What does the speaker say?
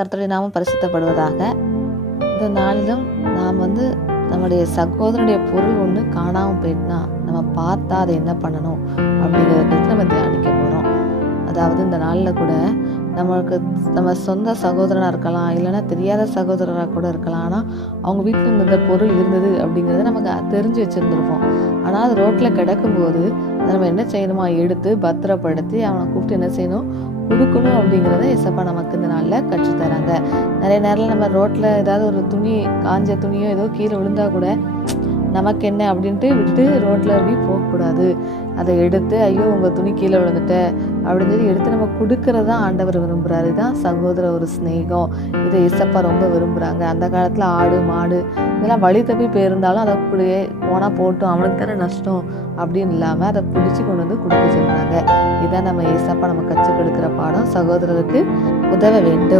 கர்த்தருடைய நாமம் பரிசுத்தப்படுவதாக. இந்த நாளிலும் நாம் நம்முடைய சகோதரனுடைய பொருள் ஒன்று காணாமல் போயிட்டுனா நம்ம பார்த்தா அதை என்ன பண்ணணும் அப்படிங்கிறத பற்றி நம்ம தியானிக்க போகிறோம். அதாவது இந்த நாளில் கூட நம்ம சொந்த சகோதரனாக இருக்கலாம், இல்லைன்னா தெரியாத சகோதரராக கூட இருக்கலாம். ஆனால் அவங்க வீட்டில் இந்த பொருள் இருந்தது அப்படிங்கிறத நமக்கு தெரிஞ்சு வச்சுருந்துருப்போம். ஆனால் அது ரோட்டில் கிடக்கும்போது அதை நம்ம என்ன செய்யணுமா, எடுத்து பத்திரப்படுத்தி அவனை கூப்பிட்டு என்ன செய்யணும், கொடுக்கணும் அப்படிங்கிறத ஏசப்பா நமக்கு இந்த நாளில் கற்றுத்தராங்க. நிறைய நேரம் நம்ம ரோட்டில் ஏதாவது ஒரு துணி, காஞ்ச துணியோ ஏதோ கீழே விழுந்தா கூட நமக்கு என்ன அப்படின்ட்டு விட்டு ரோட்டில் அப்படி போகக்கூடாது. அதை எடுத்து ஐயோ உங்கள் துணி கீழே விழுந்துட்ட அப்படின்னு சொல்லி எடுத்து நம்ம கொடுக்கறதா ஆண்டவர் விரும்புகிறாரு. இதுதான் சகோதர ஒரு ஸ்நேகம். இதை ஏசப்பா ரொம்ப விரும்புகிறாங்க. அந்த காலத்தில் ஆடு மாடு இதெல்லாம் வழி தப்பி போயிருந்தாலும் அதை அப்படியே போனால் போட்டும், அவனுக்கு தானே நஷ்டம் அப்படின்னு இல்லாமல் அதை பிடிச்சி கொண்டு வந்து கொடுக்க சொல்கிறாங்க. இதான் நம்ம ஏசப்பா நம்ம கற்றுக் கொடுக்குற பாடம். சகோதரருக்கு உதவ வேண்டும்.